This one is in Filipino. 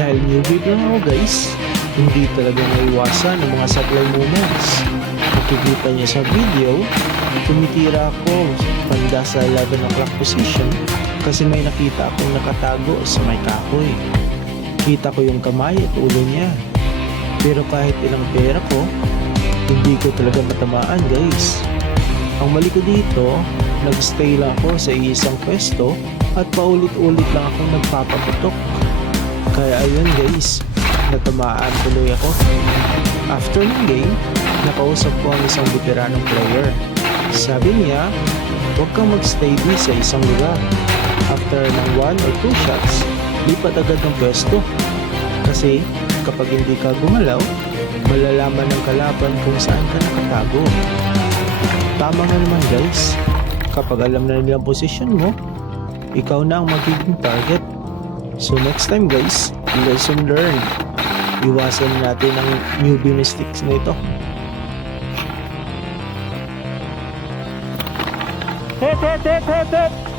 Dahil newbie lang ako guys, hindi talaga maiwasan ng mga sablay moments. Makikita niyo sa video, tumitira ako banda sa 11 o'clock position kasi may nakita akong nakatago sa may kahoy. Kita ko yung kamay at ulo niya. Pero kahit ilang pera ko, hindi ko talaga matamaan guys. Ang mali ko dito, nagstay lang ako sa isang pwesto at paulit-ulit lang akong nagpapaputok. Kaya ayun guys, natamaan tuloy ako. After ng game, nakausap ko ang isang veteranong player. Sabi niya, huwag kang magstay di sa isang lugar. After ng 1 or 2 shots, lipat agad ng pwesto. Kasi kapag hindi ka gumalaw, malalaman ng kalaban kung saan ka nakatago. Tama nga naman guys, kapag alam na nilang posisyon mo, ikaw na ang magiging target. So next time guys, lesson learned. Iwasan natin ang newbie mistakes na ito. Hit, hit, hit, hit, hit!